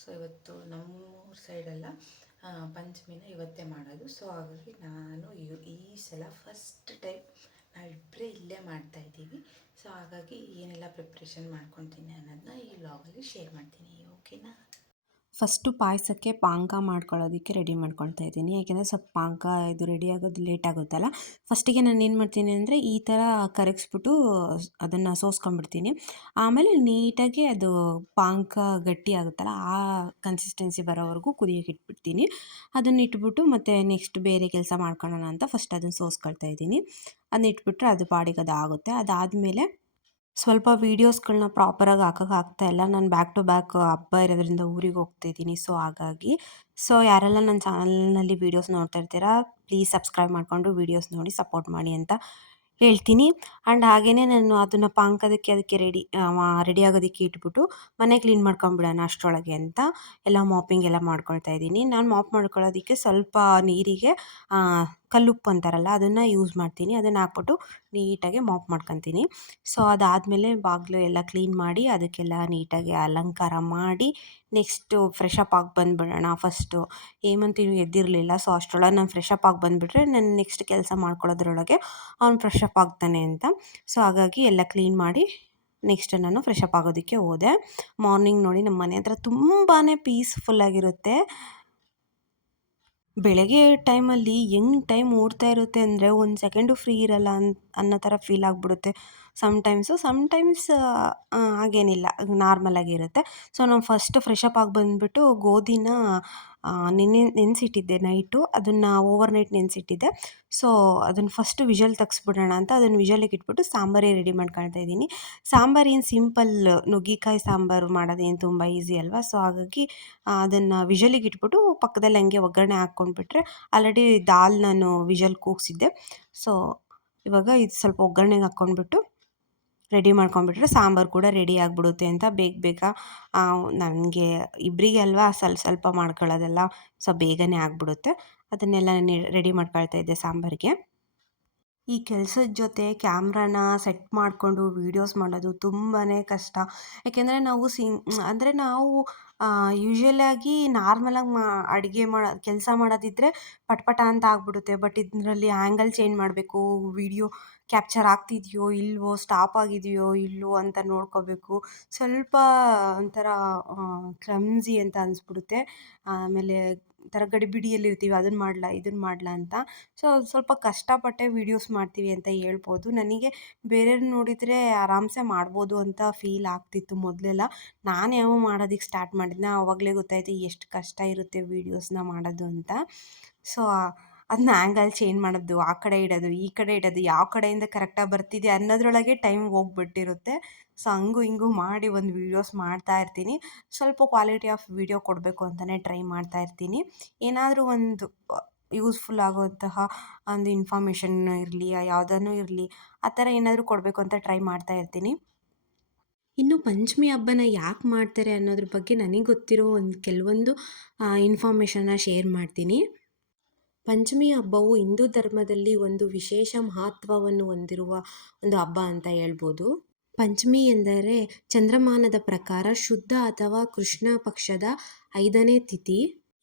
So ಇವತ್ತು ನಮ್ಮೂರ ಸೈಡೆಲ್ಲ ಪಂಚಮಿನ ಇವತ್ತೇ ಮಾಡೋದು. ಸೊ ಹಾಗಾಗಿ ನಾನು ಈ ಸಲ ಫಸ್ಟ್ ಟೈಮ್ ನಾವಿಬ್ಬರೇ ಇಲ್ಲೇ ಮಾಡ್ತಾಯಿದ್ದೀವಿ. ಸೊ ಹಾಗಾಗಿ ಏನೆಲ್ಲ ಪ್ರಿಪ್ರೇಷನ್ ಮಾಡ್ಕೊತೀನಿ ಅನ್ನೋದನ್ನ ಈ ವ್ಲಾಗಲ್ಲಿ ಶೇರ್ ಮಾಡ್ತೀನಿ. ಓಕೆನಾ? ಫಸ್ಟು ಪಾಯಸಕ್ಕೆ ಪಾನಕ ಮಾಡ್ಕೊಳ್ಳೋದಕ್ಕೆ ರೆಡಿ ಮಾಡ್ಕೊಳ್ತಾ ಇದ್ದೀನಿ. ಯಾಕೆಂದರೆ ಸ್ವಲ್ಪ ಪಾನಕ ಇದು ರೆಡಿ ಆಗೋದು ಲೇಟ್ ಆಗುತ್ತಲ್ಲ. ಫಸ್ಟಿಗೆ ನಾನು ಏನು ಮಾಡ್ತೀನಿ ಅಂದರೆ ಈ ಥರ ಕರಗಿಸ್ಬಿಟ್ಟು ಅದನ್ನು ಸೋಸ್ಕೊಂಡ್ಬಿಡ್ತೀನಿ. ಆಮೇಲೆ ನೀಟಾಗಿ ಅದು ಪಾನಕ ಗಟ್ಟಿ ಆಗುತ್ತಲ್ಲ ಆ ಕನ್ಸಿಸ್ಟೆನ್ಸಿ ಬರೋವರೆಗೂ ಕುದಿಯೋಕೆ ಇಟ್ಬಿಡ್ತೀನಿ. ಅದನ್ನ ಇಟ್ಬಿಟ್ಟು ಮತ್ತೆ ನೆಕ್ಸ್ಟ್ ಬೇರೆ ಕೆಲಸ ಮಾಡ್ಕೊಳ್ಳೋಣ ಅಂತ ಫಸ್ಟ್ ಅದನ್ನು ಸೋಸ್ಕೊಳ್ತಾ ಇದ್ದೀನಿ. ಅದನ್ನ ಇಟ್ಬಿಟ್ರೆ ಅದು ಪಾಡಿಗೆ ಅದು ಆಗುತ್ತೆ. ಅದಾದಮೇಲೆ ಸ್ವಲ್ಪ ವೀಡಿಯೋಸ್ಗಳನ್ನ ಪ್ರಾಪರಾಗಿ ಆಗ್ತಾಯಿಲ್ಲ. ನಾನು ಬ್ಯಾಕ್ ಟು ಬ್ಯಾಕ್ ಹಬ್ಬ ಇರೋದ್ರಿಂದ ಊರಿಗೆ ಹೋಗ್ತಾಯಿದ್ದೀನಿ. ಸೊ ಹಾಗಾಗಿ ಯಾರೆಲ್ಲ ನನ್ನ ಚಾನಲ್ನಲ್ಲಿ ವೀಡಿಯೋಸ್ ನೋಡ್ತಾ ಇರ್ತೀರಾ ಪ್ಲೀಸ್ ಸಬ್ಸ್ಕ್ರೈಬ್ ಮಾಡಿಕೊಂಡು ವೀಡಿಯೋಸ್ ನೋಡಿ ಸಪೋರ್ಟ್ ಮಾಡಿ ಅಂತ ಹೇಳ್ತೀನಿ. ಆ್ಯಂಡ್ ಹಾಗೆಯೇ ನಾನು ಅದನ್ನು ಪಾನಕದಕ್ಕೆ ಅದಕ್ಕೆ ರೆಡಿ ಆಗೋದಕ್ಕೆ ಇಟ್ಬಿಟ್ಟು ಮನೆ ಕ್ಲೀನ್ ಮಾಡ್ಕೊಂಬಿಡೋಣ ಅಷ್ಟರೊಳಗೆ ಅಂತ ಎಲ್ಲ ಮಾಪಿಂಗ್ ಎಲ್ಲ ಮಾಡ್ಕೊಳ್ತಾ ಇದ್ದೀನಿ. ನಾನು ಮಾಪ್ ಮಾಡ್ಕೊಳ್ಳೋದಕ್ಕೆ ಸ್ವಲ್ಪ ನೀರಿಗೆ ಕಲ್ಲುಪ್ಪು ಅಂತಾರಲ್ಲ ಅದನ್ನು ಯೂಸ್ ಮಾಡ್ತೀನಿ. ಅದನ್ನು ಹಾಕ್ಬಿಟ್ಟು ನೀಟಾಗಿ ಮಾಪ್ ಮಾಡ್ಕೊತೀನಿ. ಸೊ ಅದಾದಮೇಲೆ ಬಾಗಿಲು ಎಲ್ಲ ಕ್ಲೀನ್ ಮಾಡಿ ಅದಕ್ಕೆಲ್ಲ ನೀಟಾಗಿ ಅಲಂಕಾರ ಮಾಡಿ ನೆಕ್ಸ್ಟು ಫ್ರೆಶ್ ಅಪ್ ಆಗಿ ಬಂದುಬಿಡೋಣ. ಫಸ್ಟು ಹೇಮಂತ್ ಇನ್ನೂ ಎದ್ದಿರಲಿಲ್ಲ. ಸೊ ಅಷ್ಟರೊಳಗೆ ನಾನು ಫ್ರೆಶ್ ಅಪ್ ಆಗಿ ಬಂದುಬಿಟ್ರೆ ನಾನು ನೆಕ್ಸ್ಟ್ ಕೆಲಸ ಮಾಡ್ಕೊಳ್ಳೋದ್ರೊಳಗೆ ಅವ್ನು ಫ್ರೆಶ್ ಅಪ್ ಆಗ್ತಾನೆ ಅಂತ. ಸೊ ಹಾಗಾಗಿ ಎಲ್ಲ ಕ್ಲೀನ್ ಮಾಡಿ ನೆಕ್ಸ್ಟ್ ನಾನು ಫ್ರೆಶ್ ಅಪ್ ಆಗೋದಕ್ಕೆ ಹೋದೆ. ಮಾರ್ನಿಂಗ್ ನೋಡಿ ನಮ್ಮ ಮನೆ ಹತ್ರ ತುಂಬಾ ಪೀಸ್ಫುಲ್ಲಾಗಿರುತ್ತೆ. ಬೆಳಗ್ಗೆ ಟೈಮಲ್ಲಿ ಹೆಂಗೆ ಟೈಮ್ ಓಡ್ತಾ ಇರುತ್ತೆ ಅಂದರೆ ಒಂದು ಸೆಕೆಂಡು ಫ್ರೀ ಇರಲ್ಲ ಅನ್ನೋ ಥರ ಫೀಲ್ ಆಗಿಬಿಡುತ್ತೆ ಸಮ್ಟೈಮ್ಸ್ ಹಾಗೇನಿಲ್ಲ ನಾರ್ಮಲಾಗಿರುತ್ತೆ. ಸೊ ನಾನು ಫಸ್ಟ್ ಫ್ರೆಶ್ ಅಪ್ ಆಗಿ ಬಂದುಬಿಟ್ಟು ಗೋಧಿನ ನೆನೆಸಿಟ್ಟಿದ್ದೆ ನೈಟು. ಅದನ್ನು ಓವರ್ ನೈಟ್ ನೆನೆಸಿಟ್ಟಿದ್ದೆ. ಸೊ ಅದನ್ನು ಫಸ್ಟ್ ವಿಷಲ್ ತೆಗ್ಸ್ಬಿಡೋಣ ಅಂತ ಅದನ್ನು ವಿಷಲಿಗೆ ಇಟ್ಬಿಟ್ಟು ಸಾಂಬಾರೇ ರೆಡಿ ಮಾಡ್ಕೊಳ್ತಾ ಇದ್ದೀನಿ. ಸಾಂಬಾರು ಏನು ಸಿಂಪಲ್ ನುಗ್ಗಿಕಾಯಿ ಸಾಂಬಾರು ಮಾಡೋದೇನು ತುಂಬ ಈಸಿ ಅಲ್ವಾ. ಸೊ ಹಾಗಾಗಿ ಅದನ್ನು ವಿಷಲಿಗೆ ಇಟ್ಬಿಟ್ಟು ಪಕ್ಕದಲ್ಲಿ ಹಂಗೆ ಒಗ್ಗರಣೆ ಹಾಕ್ಕೊಂಡ್ಬಿಟ್ರೆ ಆಲ್ರೆಡಿ ದಾಲ್ ನಾನು ವಿಷಲ್ ಕೂಗಿಸಿದ್ದೆ. ಸೊ ಇವಾಗ ಇದು ಸ್ವಲ್ಪ ಒಗ್ಗರಣೆಗೆ ಹಾಕ್ಕೊಂಡ್ಬಿಟ್ಟು ರೆಡಿ ಮಾಡ್ಕೊಂಡ್ಬಿಟ್ರೆ ಸಾಂಬಾರು ಕೂಡ ರೆಡಿ ಆಗಿಬಿಡುತ್ತೆ ಅಂತ ಬೇಗ ನನಗೆ ಇಬ್ಬರಿಗೆ ಅಲ್ವಾ ಸ್ವಲ್ಪ ಮಾಡ್ಕೊಳ್ಳೋದೆಲ್ಲ ಸೊ ಬೇಗನೆ ಆಗಿಬಿಡುತ್ತೆ. ಅದನ್ನೆಲ್ಲ ರೆಡಿ ಮಾಡ್ಕೊಳ್ತಾ ಇದ್ದೆ ಸಾಂಬಾರಿಗೆ. ಈ ಕೆಲಸದ ಜೊತೆ ಕ್ಯಾಮ್ರಾನ ಸೆಟ್ ಮಾಡಿಕೊಂಡು ವೀಡಿಯೋಸ್ ಮಾಡೋದು ತುಂಬಾ ಕಷ್ಟ. ಯಾಕೆಂದರೆ ನಾವು ಯೂಶ್ವಲಾಗಿ ನಾರ್ಮಲಾಗಿ ಅಡುಗೆ ಕೆಲಸ ಮಾಡೋದಿದ್ದರೆ ಪಟ ಅಂತ ಆಗಿಬಿಡುತ್ತೆ. ಬಟ್ ಇದರಲ್ಲಿ ಆ್ಯಂಗಲ್ ಚೇಂಜ್ ಮಾಡಬೇಕು, ವೀಡಿಯೋ ಕ್ಯಾಪ್ಚರ್ ಆಗ್ತಿದೆಯೋ ಇಲ್ವೋ, ಸ್ಟಾಪ್ ಆಗಿದೆಯೋ ಇಲ್ವೋ ಅಂತ ನೋಡ್ಕೋಬೇಕು. ಸ್ವಲ್ಪ ಒಂಥರ ಕ್ಲಮ್ಸಿ ಅಂತ ಅನಿಸ್ಬಿಡುತ್ತೆ. ಆಮೇಲೆ ಒಂಥರ ಗಡಿಬಿಡಿಯಲ್ಲಿರ್ತೀವಿ ಅದನ್ನು ಮಾಡಲಾ ಇದನ್ನು ಮಾಡಲಾ ಅಂತ. ಸೊ ಸ್ವಲ್ಪ ಕಷ್ಟಪಟ್ಟೆ ವೀಡಿಯೋಸ್ ಮಾಡ್ತೀವಿ ಅಂತ ಹೇಳ್ಬೋದು. ನನಗೆ ಬೇರೆಯವ್ರನ್ನ ನೋಡಿದರೆ ಆರಾಮ್ಸೆ ಮಾಡ್ಬೋದು ಅಂತ ಫೀಲ್ ಆಗ್ತಿತ್ತು ಮೊದಲೆಲ್ಲ. ನಾನು ಯಾವಾಗ ಮಾಡೋದಕ್ಕೆ ಸ್ಟಾರ್ಟ್ ಮಾಡಿದ್ನೋ ಆವಾಗಲೇ ಗೊತ್ತಾಯಿತು ಎಷ್ಟು ಕಷ್ಟ ಇರುತ್ತೆ ವೀಡಿಯೋಸ್ನ ಮಾಡೋದು ಅಂತ. ಸೊ ಅದನ್ನ ಆ್ಯಂಗಲ್ ಚೇಂಜ್ ಮಾಡೋದು, ಆ ಕಡೆ ಇಡೋದು ಈ ಕಡೆ ಇಡೋದು, ಯಾವ ಕಡೆಯಿಂದ ಕರೆಕ್ಟಾಗಿ ಬರ್ತಿದೆ ಅನ್ನೋದ್ರೊಳಗೆ ಟೈಮ್ ಹೋಗ್ಬಿಟ್ಟಿರುತ್ತೆ. ಸೊ ಹಂಗೂ ಹಿಂಗೂ ಮಾಡಿ ಒಂದು ವೀಡಿಯೋಸ್ ಮಾಡ್ತಾ ಇರ್ತೀನಿ. ಸ್ವಲ್ಪ ಕ್ವಾಲಿಟಿ ಆಫ್ ವೀಡಿಯೋ ಕೊಡಬೇಕು ಅಂತಲೇ ಟ್ರೈ ಮಾಡ್ತಾ ಇರ್ತೀನಿ. ಏನಾದರೂ ಒಂದು ಯೂಸ್ಫುಲ್ ಆಗುವಂತಹ ಒಂದು ಇನ್ಫಾರ್ಮೇಷನ್ ಇರಲಿ ಯಾವುದನ್ನು ಇರಲಿ ಆ ಥರ ಏನಾದರೂ ಕೊಡಬೇಕು ಅಂತ ಟ್ರೈ ಮಾಡ್ತಾ ಇರ್ತೀನಿ. ಇನ್ನು ಪಂಚಮಿ ಹಬ್ಬನ ಯಾಕೆ ಮಾಡ್ತಾರೆ ಅನ್ನೋದ್ರ ಬಗ್ಗೆ ನನಗೆ ಗೊತ್ತಿರೋ ಕೆಲವೊಂದು ಇನ್ಫಾರ್ಮೇಷನ್ನ ಶೇರ್ ಮಾಡ್ತೀನಿ. ಪಂಚಮಿ ಹಬ್ಬವು ಹಿಂದೂ ಧರ್ಮದಲ್ಲಿ ಒಂದು ವಿಶೇಷ ಮಹತ್ವವನ್ನು ಹೊಂದಿರುವ ಒಂದು ಹಬ್ಬ ಅಂತ ಹೇಳ್ಬೋದು. ಪಂಚಮಿ ಎಂದರೆ ಚಂದ್ರಮಾನದ ಪ್ರಕಾರ ಶುದ್ಧ ಅಥವಾ ಕೃಷ್ಣ ಪಕ್ಷದ 5ನೇ ತಿಥಿ.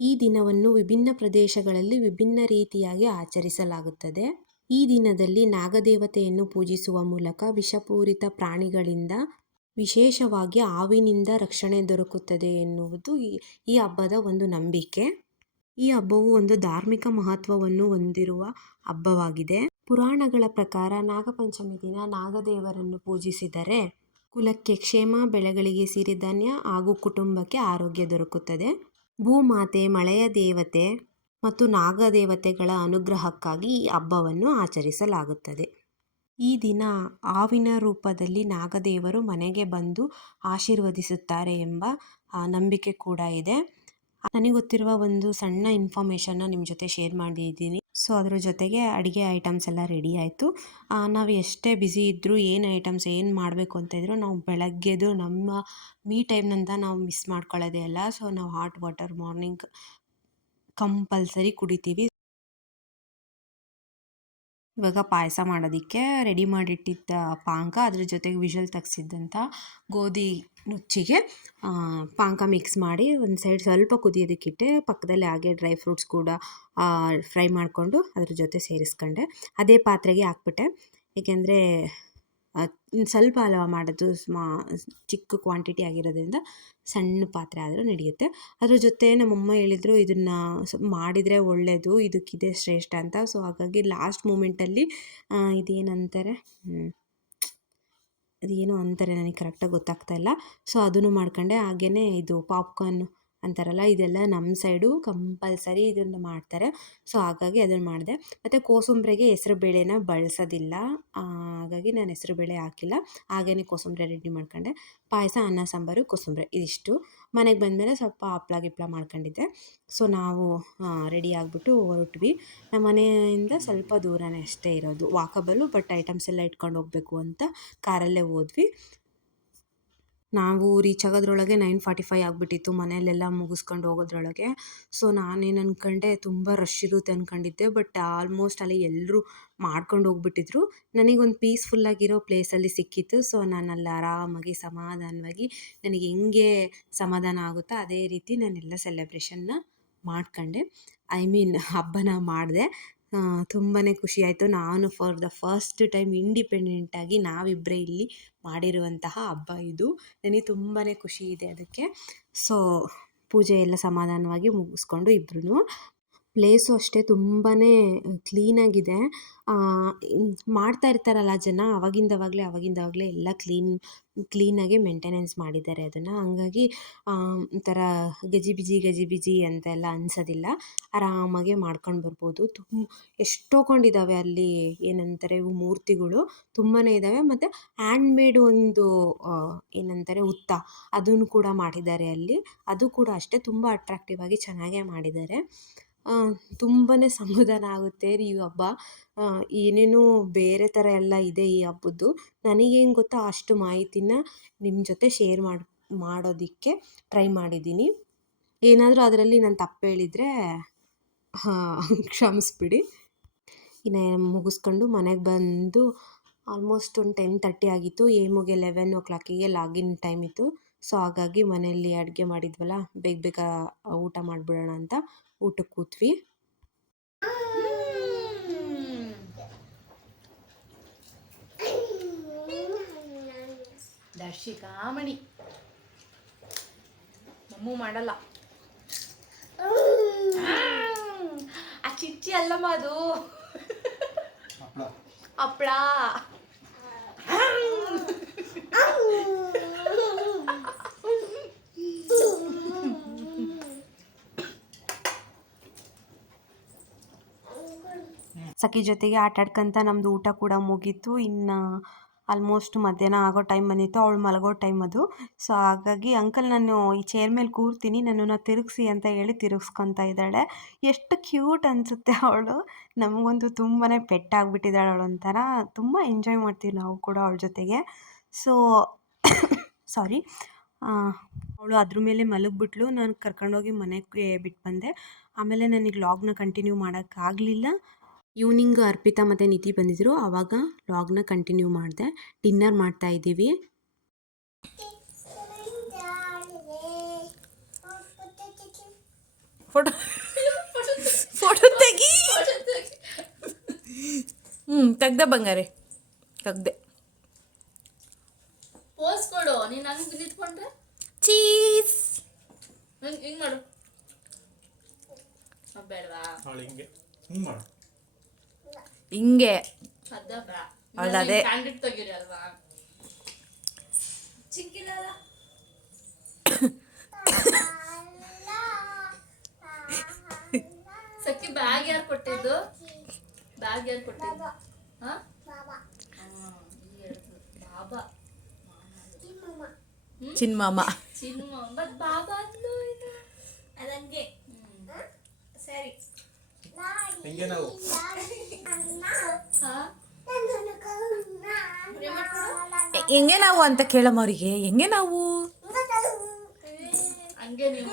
ಈ ದಿನವನ್ನು ವಿಭಿನ್ನ ಪ್ರದೇಶಗಳಲ್ಲಿ ವಿಭಿನ್ನ ರೀತಿಯಾಗಿ ಆಚರಿಸಲಾಗುತ್ತದೆ. ಈ ದಿನದಲ್ಲಿ ನಾಗದೇವತೆಯನ್ನು ಪೂಜಿಸುವ ಮೂಲಕ ವಿಷಪೂರಿತ ಪ್ರಾಣಿಗಳಿಂದ ವಿಶೇಷವಾಗಿ ಹಾವಿನಿಂದ ರಕ್ಷಣೆ ದೊರಕುತ್ತದೆ ಎನ್ನುವುದು ಈ ಹಬ್ಬದ ಒಂದು ನಂಬಿಕೆ. ಈ ಹಬ್ಬವು ಒಂದು ಧಾರ್ಮಿಕ ಮಹತ್ವವನ್ನು ಹೊಂದಿರುವ ಹಬ್ಬವಾಗಿದೆ. ಪುರಾಣಗಳ ಪ್ರಕಾರ ನಾಗಪಂಚಮಿ ದಿನ ನಾಗದೇವರನ್ನು ಪೂಜಿಸಿದರೆ ಕುಲಕ್ಕೆ ಕ್ಷೇಮ, ಬೆಳೆಗಳಿಗೆ ಸಿರಿಧಾನ್ಯ ಹಾಗೂ ಕುಟುಂಬಕ್ಕೆ ಆರೋಗ್ಯ ದೊರಕುತ್ತದೆ. ಭೂಮಾತೆ, ಮಳೆಯ ದೇವತೆ ಮತ್ತು ನಾಗದೇವತೆಗಳ ಅನುಗ್ರಹಕ್ಕಾಗಿ ಈ ಹಬ್ಬವನ್ನು ಆಚರಿಸಲಾಗುತ್ತದೆ. ಈ ದಿನ ಹಾವಿನ ರೂಪದಲ್ಲಿ ನಾಗದೇವರು ಮನೆಗೆ ಬಂದು ಆಶೀರ್ವದಿಸುತ್ತಾರೆ ಎಂಬ ನಂಬಿಕೆ ಕೂಡ ಇದೆ. ನನಗೆ ಗೊತ್ತಿರುವ ಒಂದು ಸಣ್ಣ ಇನ್ಫಾರ್ಮೇಷನ್ನ ನಿಮ್ಮ ಜೊತೆ ಶೇರ್ ಮಾಡಿದ್ದೀನಿ. ಸೊ ಅದ್ರ ಜೊತೆಗೆ ಅಡುಗೆ ಐಟಮ್ಸ್ ಎಲ್ಲ ರೆಡಿ ಆಯಿತು. ನಾವು ಎಷ್ಟೇ ಬ್ಯುಸಿ ಇದ್ದರೂ ಏನು ಐಟಮ್ಸ್ ಏನು ಮಾಡಬೇಕು ಅಂತ ಇದ್ದರೂ ನಾವು ಬೆಳಗ್ಗೆದು ನಮ್ಮ ಟೈಮ್ನಂತ ನಾವು ಮಿಸ್ ಮಾಡ್ಕೊಳ್ಳೋದೇ ಇಲ್ಲ. ಸೊ ನಾವು ಹಾಟ್ ವಾಟರ್ ಮಾರ್ನಿಂಗ್ ಕಂಪಲ್ಸರಿ ಕುಡಿತೀವಿ. ಇವಾಗ ಪಾಯಸ ಮಾಡೋದಕ್ಕೆ ರೆಡಿ ಮಾಡಿಟ್ಟಿದ್ದ ಪಾನಕ ಅದ್ರ ಜೊತೆಗೆ ವಿಷಲ್ ತೆಗ್ಸಿದ್ದಂಥ ಗೋಧಿ ನುಚ್ಚಿಗೆ ಪಾನಕ ಮಿಕ್ಸ್ ಮಾಡಿ ಒಂದು ಸೈಡ್ ಸ್ವಲ್ಪ ಕುದಿಯೋದಕ್ಕಿಟ್ಟೆ. ಪಕ್ಕದಲ್ಲಿ ಹಾಗೆ ಡ್ರೈ ಫ್ರೂಟ್ಸ್ ಕೂಡ ಫ್ರೈ ಮಾಡಿಕೊಂಡು ಅದ್ರ ಜೊತೆ ಸೇರಿಸ್ಕೊಂಡೆ. ಅದೇ ಪಾತ್ರೆಗೆ ಹಾಕ್ಬಿಟ್ಟೆ, ಏಕೆಂದರೆ ಸ್ವಲ್ಪ ಹಲ್ವ ಮಾಡೋದು ಚಿಕ್ಕ ಕ್ವಾಂಟಿಟಿ ಆಗಿರೋದ್ರಿಂದ ಸಣ್ಣ ಪಾತ್ರೆ ಆದರೂ ನಡೆಯುತ್ತೆ. ಅದ್ರ ಜೊತೆ ನಮ್ಮಮ್ಮ ಹೇಳಿದರು ಇದನ್ನು ಮಾಡಿದರೆ ಒಳ್ಳೆಯದು, ಇದಕ್ಕಿದೆ ಶ್ರೇಷ್ಠ ಅಂತ. ಸೊ ಹಾಗಾಗಿ ಲಾಸ್ಟ್ ಮೂಮೆಂಟಲ್ಲಿ ಇದೇನಂತಾರೆ, ಅದೇನೋ ಅಂತಾರೆ, ನನಗೆ ಕರೆಕ್ಟಾಗಿ ಗೊತ್ತಾಗ್ತಾ ಇಲ್ಲ. ಸೊ ಅದನ್ನು ಮಾಡ್ಕೊಂಡೆ. ಹಾಗೆಯೇ ಇದು ಪಾಪ್ಕಾರ್ನ್ ಅಂತಾರಲ್ಲ, ಇದೆಲ್ಲ ನಮ್ಮ ಸೈಡು ಕಂಪಲ್ಸರಿ ಇದನ್ನು ಮಾಡ್ತಾರೆ. ಸೊ ಹಾಗಾಗಿ ಅದನ್ನು ಮಾಡಿದೆ. ಮತ್ತು ಕೋಸಂಬರಿಗೆ ಹೆಸ್ರು ಬೇಳೆನ ಬಳಸೋದಿಲ್ಲ, ಹಾಗಾಗಿ ನಾನು ಹೆಸ್ರು ಬೇಳೆ ಹಾಕಿಲ್ಲ. ಹಾಗೆಯೇ ಕೋಸಂಬರಿ ರೆಡಿ ಮಾಡ್ಕೊಂಡೆ. ಪಾಯಸ, ಅನ್ನ, ಸಾಂಬಾರು, ಕೋಸಂಬರಿ ಇದಿಷ್ಟು. ಮನೆಗೆ ಬಂದಮೇಲೆ ಸ್ವಲ್ಪ ಹಪ್ಳ ಗಿಪ್ಳ ಮಾಡ್ಕೊಂಡಿದ್ದೆ. ಸೊ ನಾವು ರೆಡಿ ಆಗಿಬಿಟ್ಟು ಹೊರಟ್ವಿ. ನಮ್ಮ ಮನೆಯಿಂದ ಸ್ವಲ್ಪ ದೂರನೇ ಅಷ್ಟೇ ಇರೋದು, ವಾಕಬಲ್ಲು. ಬಟ್ ಐಟಮ್ಸ್ ಎಲ್ಲ ಇಟ್ಕೊಂಡು ಹೋಗಬೇಕು ಅಂತ ಕಾರಲ್ಲೇ ಹೋದ್ವಿ. ನಾವು ರೀಚ್ ಆಗೋದ್ರೊಳಗೆ 9:45 ಆಗಿಬಿಟ್ಟಿತ್ತು, ಮನೆಯಲ್ಲೆಲ್ಲ ಮುಗಿಸ್ಕೊಂಡು ಹೋಗೋದ್ರೊಳಗೆ. ಸೊ ನಾನೇನು ಅಂದ್ಕೊಂಡೆ, ತುಂಬ ರಶ್ ಇರುತ್ತೆ ಅಂದ್ಕೊಂಡಿದ್ದೆ. ಬಟ್ ಆಲ್ಮೋಸ್ಟ್ ಅಲ್ಲಿ ಎಲ್ಲರೂ ಮಾಡ್ಕೊಂಡು ಹೋಗ್ಬಿಟ್ಟಿದ್ರು. ನನಗೊಂದು ಪೀಸ್ಫುಲ್ಲಾಗಿರೋ ಪ್ಲೇಸಲ್ಲಿ ಸಿಕ್ಕಿತ್ತು. ಸೊ ನಾನು ಅಲ್ಲಿ ಆರಾಮಾಗಿ ಸಮಾಧಾನವಾಗಿ, ನನಗೆ ಹೆಂಗೆ ಸಮಾಧಾನ ಆಗುತ್ತೋ ಅದೇ ರೀತಿ ನಾನೆಲ್ಲ ಸೆಲೆಬ್ರೇಷನ್ನ ಮಾಡ್ಕೊಂಡೆ. ಹಬ್ಬನ ಮಾಡಿದೆ. ತುಂಬಾ ಖುಷಿ ಆಯಿತು. ನಾನು ಫಾರ್ ದ ಫಸ್ಟ್ ಟೈಮ್ ಇಂಡಿಪೆಂಡೆಂಟಾಗಿ ನಾವಿಬ್ಬರೇ ಇಲ್ಲಿ ಮಾಡಿರುವಂತಹ ಹಬ್ಬ ಇದು. ನನಗೆ ತುಂಬಾ ಖುಷಿ ಇದೆ ಅದಕ್ಕೆ. ಸೊ ಪೂಜೆ ಎಲ್ಲ ಸಮಾಧಾನವಾಗಿ ಮುಗಿಸ್ಕೊಂಡು ಇಬ್ಬರೂ. ಪ್ಲೇಸು ಅಷ್ಟೇ ತುಂಬಾ ಕ್ಲೀನಾಗಿದೆ. ಮಾಡ್ತಾ ಇರ್ತಾರಲ್ಲ ಜನ, ಅವಾಗಿಂದವಾಗಲೇ ಎಲ್ಲ ಕ್ಲೀನಾಗಿ ಮೇಂಟೆನೆನ್ಸ್ ಮಾಡಿದ್ದಾರೆ ಅದನ್ನು. ಹಂಗಾಗಿ ಒಂಥರ ಗಜಿಬಿಜಿ ಅಂತೆಲ್ಲ ಅನಿಸೋದಿಲ್ಲ. ಆರಾಮಾಗೆ ಮಾಡ್ಕೊಂಡು ಬರ್ಬೋದು. ಎಷ್ಟೊಂದಿದ್ದಾವೆ ಅಲ್ಲಿ, ಏನಂತಾರೆ ಇವು ಮೂರ್ತಿಗಳು ತುಂಬಾ ಇದ್ದಾವೆ. ಮತ್ತು ಹ್ಯಾಂಡ್ಮೇಡ್ ಒಂದು ಏನಂತಾರೆ ಹುತ್ತ, ಅದನ್ನು ಕೂಡ ಮಾಡಿದ್ದಾರೆ ಅಲ್ಲಿ. ಅದು ಕೂಡ ಅಷ್ಟೇ ತುಂಬ ಅಟ್ರಾಕ್ಟಿವ್ ಆಗಿ ಚೆನ್ನಾಗೇ ಮಾಡಿದ್ದಾರೆ. ತುಂಬಾ ಸಮಾಧಾನ ಆಗುತ್ತೆ ಈ ಹಬ್ಬ. ಏನೇನೋ ಬೇರೆ ಥರ ಎಲ್ಲ ಇದೆ ಈ ಹಬ್ಬದ್ದು. ನನಗೇನು ಗೊತ್ತಾ ಅಷ್ಟು ಮಾಹಿತಿನ ನಿಮ್ಮ ಜೊತೆ ಶೇರ್ ಮಾಡೋದಕ್ಕೆ ಟ್ರೈ ಮಾಡಿದ್ದೀನಿ. ಏನಾದರೂ ಅದರಲ್ಲಿ ನಾನು ತಪ್ಪು ಹೇಳಿದರೆ ಕ್ಷಮಿಸ್ಬಿಡಿ. ಇನ್ನು ಮುಗಿಸ್ಕೊಂಡು ಮನೆಗೆ ಬಂದು ಆಲ್ಮೋಸ್ಟ್ ಒಂದು 10:30 ಆಗಿತ್ತು. ಏಮುಗೆ 11 ಲಾಗಿನ್ ಟೈಮ್ ಇತ್ತು. ಸೊ ಹಾಗಾಗಿ ಮನೆಯಲ್ಲಿ ಅಡುಗೆ ಮಾಡಿದ್ವಲ್ಲ, ಬೇಗ ಊಟ ಮಾಡಿಬಿಡೋಣ ಅಂತ ಊಟಕ್ಕೆ ಕೂತ್ವಿ. ದರ್ಶಿಕಾಮಣಿ ಮಮ್ಮು ಮಾಡಲ್ಲ. ಆ ಚಿಚ್ಚಿ ಅಲ್ಲಮ್ಮ, ಅದು ಹಪ್ಪಳ. ಸಖಿ ಜೊತೆಗೆ ಆಟಾಡ್ಕೊಂತ ನಮ್ಮದು ಊಟ ಕೂಡ ಮುಗೀತು. ಇನ್ನು ಆಲ್ಮೋಸ್ಟ್ ಮಧ್ಯಾಹ್ನ ಆಗೋ ಟೈಮ್ ಬಂದಿತ್ತು, ಅವಳು ಮಲಗೋ ಟೈಮ್ ಅದು. ಸೊ ಹಾಗಾಗಿ ಅಂಕಲ್ ನಾನು ಈ ಚೇರ್ ಮೇಲೆ ಕೂರ್ತೀನಿ, ನನ್ನನ್ನು ತಿರುಗಿಸಿ ಅಂತ ಹೇಳಿ ತಿರುಗಿಸ್ಕೊತಾ ಇದ್ದಾಳೆ. ಎಷ್ಟು ಕ್ಯೂಟ್ ಅನಿಸುತ್ತೆ ಅವಳು. ನಮಗಂತೂ ತುಂಬಾ ಪೆಟ್ಟಾಗ್ಬಿಟ್ಟಿದ್ದಾಳೆ ಅವಳು. ಒಂಥರ ತುಂಬ ಎಂಜಾಯ್ ಮಾಡ್ತೀವಿ ನಾವು ಕೂಡ ಅವಳ ಜೊತೆಗೆ. ಸೊ ಸಾರಿ, ಅವಳು ಅದ್ರ ಮೇಲೆ ಮಲಗಿಬಿಟ್ಲು. ನಾನು ಕರ್ಕೊಂಡೋಗಿ ಮನೆಗೆ ಬಿಟ್ಟು ಬಂದೆ. ಆಮೇಲೆ ನನಗೆ ಲಾಗ್ನ ಕಂಟಿನ್ಯೂ ಮಾಡೋಕ್ಕಾಗಲಿಲ್ಲ. ಈವ್ನಿಂಗ್ ಅರ್ಪಿತಾ ಮತ್ತು ನಿಧಿ ಬಂದಿದ್ದರು, ಆವಾಗ ಲಾಗ್ನ ಕಂಟಿನ್ಯೂ ಮಾಡಿದೆ. ಡಿನ್ನರ್ ಮಾಡ್ತಾಯಿದ್ದೀವಿ. ಫೋಟೋ ತೆಗಿ. ತೆಗ್ದೆ ಬಂಗಾರೆ, ತೆಗ್ದೆ. ಪೋಸ್ ಕೊಡು. ನೀನು ನನಗೆ ನಿಂತ್ಕೊಂಡ್ರೆ ಚೀಸ್ ಹಿಂಗೆ ಮಾಡು. ಬೇಡವಾ? ಹಿಂಗೆ ಅದೇ ಕ್ಯಾಂಡಿಡ್ ತೆಗೀರಿ ಅಲ್ವಾ? ಚಿಕ್ಕಿಲ್ಲ. ಸಕ್ಕಿ ಬ್ಯಾಗ್ ಯಾರು ಕೊಟ್ಟಿದ್ದು? ಬ್ಯಾಗ್ ಯಾರು ಕೊಟ್ಟಿದ್ದು? ಹಾಂ, ಬಾಬಾ ಚಿನ್ಮಾಮ. ಬಟ್ ಬಾಬಾ ಅಂದ್ಲು ಇದು ಅದಂಗೆ. ಸರಿ, ಹೆಂಗೆ ನಾವು ಅಂತ ಕೇಳಮ್ಮ ಅವರಿಗೆ. ಹೆಂಗೆ ನಾವು ಹಂಗೆ ನೀವು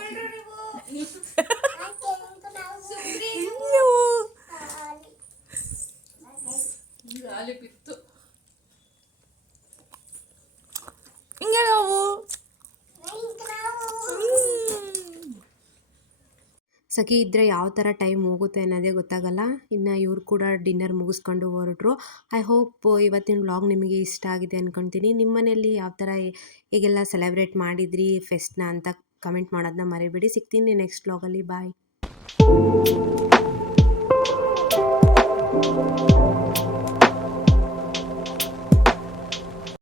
ಲಾಲಿಪ್ ಇತ್ತು. ಹಿಂಗೆ ನಾವು ಸಖಿ ಇದ್ದರೆ ಯಾವ ಥರ ಟೈಮ್ ಹೋಗುತ್ತೆ ಅನ್ನೋದೇ ಗೊತ್ತಾಗಲ್ಲ. ಇನ್ನು ಇವ್ರು ಕೂಡ ಡಿನ್ನರ್ ಮುಗಿಸ್ಕೊಂಡು ಹೊರಟ್ರು. ಐ ಹೋಪ್ ಇವತ್ತಿನ ವ್ಲಾಗ್ ನಿಮಗೆ ಇಷ್ಟ ಆಗಿದೆ ಅಂದ್ಕೊಳ್ತೀನಿ. ನಿಮ್ಮ ಮನೆಯಲ್ಲಿ ಯಾವ ಥರ ಹೇಗೆಲ್ಲ ಸೆಲೆಬ್ರೇಟ್ ಮಾಡಿದ್ರಿ ಫೆಸ್ಟ್ನ ಅಂತ ಕಮೆಂಟ್ ಮಾಡೋದನ್ನ ಮರಿಬೇಡಿ. ಸಿಗ್ತೀನಿ ನೆಕ್ಸ್ಟ್ ವ್ಲಾಗಲ್ಲಿ. ಬಾಯ್.